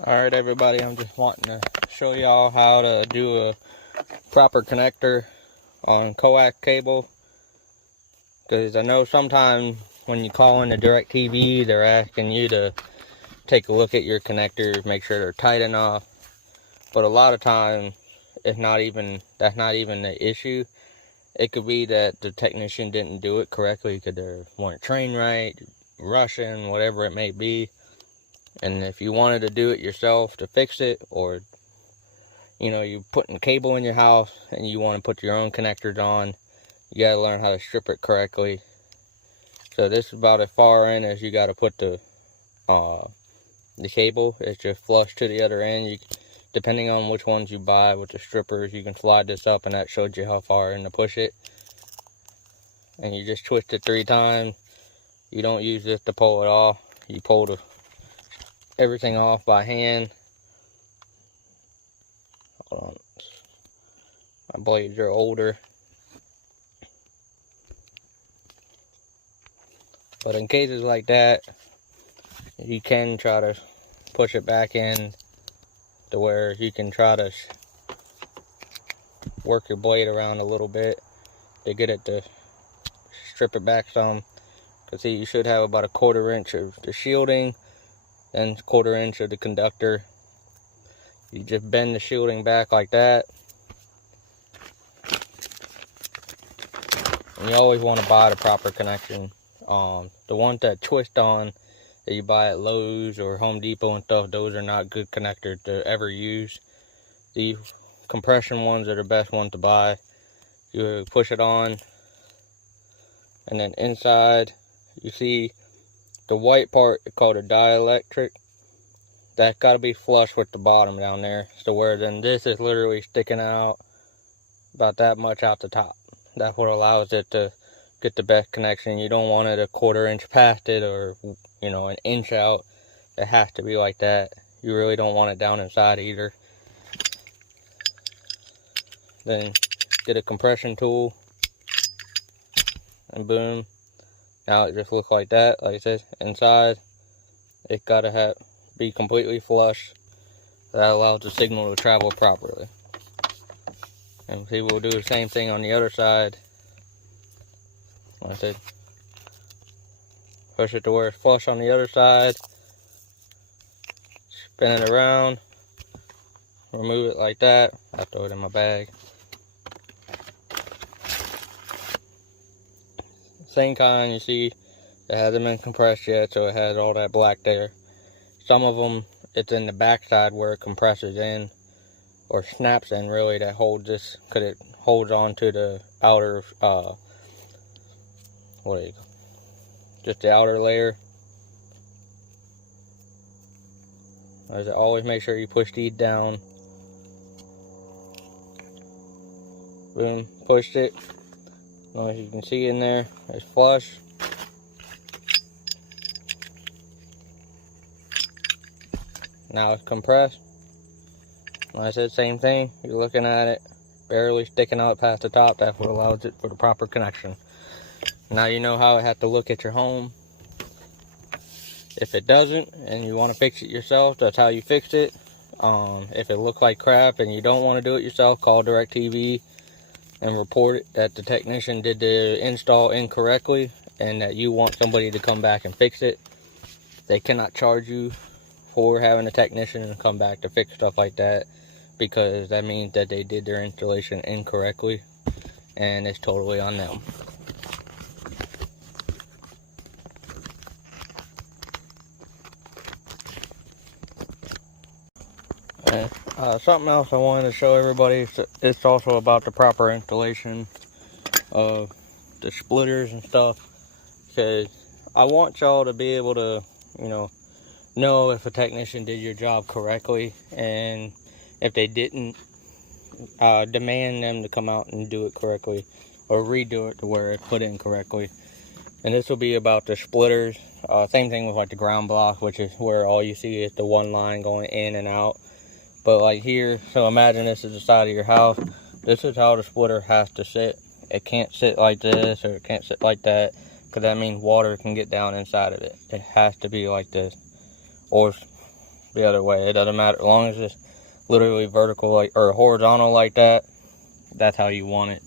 Alright everybody, I'm just wanting to show y'all how to do a proper connector on coax cable, because I know sometimes when you call in the DirecTV they're asking you to take a look at your connectors, make sure they're tight enough, but a lot of times that's not even the issue. It could be that the technician didn't do it correctly because they weren't trained right, rushing, whatever it may be. And if you wanted to do it yourself to fix it, or you're putting cable in your house and you want to put your own connectors on, you got to learn how to strip it correctly. So this is about as far in as you got to put the cable. It's just flush to the other end. Depending on which ones you buy with the strippers, you can slide this up and that shows you how far in to push it. And you just twist it 3 times. You don't use this to pull it off. You pull everything off by hand. Hold on. My blades are older. But in cases like that, you can try to push it back in to where you can try to work your blade around a little bit to get it to strip it back some. Because see, you should have about a 1/4 inch of the shielding, then 1/4 inch of the conductor. You just bend the shielding back like that. And you always want to buy the proper connection. The ones that twist on that you buy at Lowe's or Home Depot and stuff, those are not good connectors to ever use. The compression ones are the best ones to buy. You push it on, and then inside you see the white part called a dielectric. That's got to be flush with the bottom down there, so where then this is literally sticking out about that much out the top. That's what allows it to get the best connection. You don't want it a 1/4 inch past it, or an inch out. It has to be like that. You really don't want it down inside either. Then get a compression tool, and boom, now it just looks like that. Like I said, inside it gotta be completely flush. That allows the signal to travel properly. And see, we'll do the same thing on the other side. Like I said, push it to where it's flush on the other side, spin it around, remove it like that. I throw it in my bag. Same kind, you see, it hasn't been compressed yet, so it has all that black there. Some of them, it's in the back side where it compresses in, or snaps in really, that holds this, because it holds on to the outer, just the outer layer. As always, make sure you push these down. Boom, pushed it. As you can see in there, it's flush. Now it's compressed. Like I said, same thing. You're looking at it, barely sticking out past the top. That's what allows it for the proper connection. Now you know how it has to look at your home. If it doesn't, and you want to fix it yourself, that's how you fix it. If it looks like crap and you don't want to do it yourself, call DirecTV and report it that the technician did the install incorrectly and that you want somebody to come back and fix it. They cannot charge you for having a technician come back to fix stuff like that, because that means that they did their installation incorrectly, and it's totally on them. And, something else I wanted to show everybody, it's also about the proper installation of the splitters and stuff, because I want y'all to be able to know if a technician did your job correctly, and if they didn't, demand them to come out and do it correctly, or redo it to where it's put in correctly. And this will be about the splitters. Same thing with like the ground block, which is where all you see is the one line going in and out. But like here, so imagine this is the side of your house. This is how the splitter has to sit. It can't sit like this, or it can't sit like that, because that means water can get down inside of it. It has to be like this, or the other way. It doesn't matter, as long as it's literally vertical or horizontal like that. That's how you want it.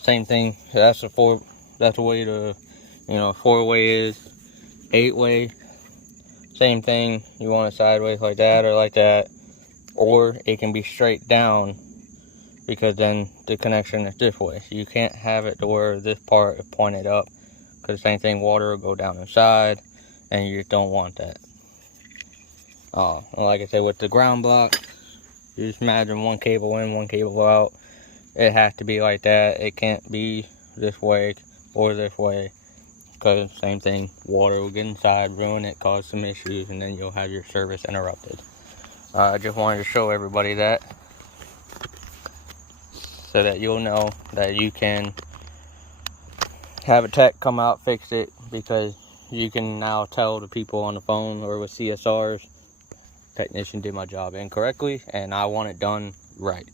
Same thing. That's the way the 4-way is. 8-way, same thing. You want it sideways like that or like that, or it can be straight down, because then the connection is this way. So you can't have it to where this part is pointed up, because same thing, water will go down inside, and you just don't want that. Like I said, with the ground block, you just imagine one cable in, one cable out. It has to be like that. It can't be this way or this way, because same thing, water will get inside, ruin it, cause some issues, and then you'll have your service interrupted. I just wanted to show everybody that, so that you'll know that you can have a tech come out, fix it, because you can now tell the people on the phone or with CSRs, technician did my job incorrectly, and I want it done right.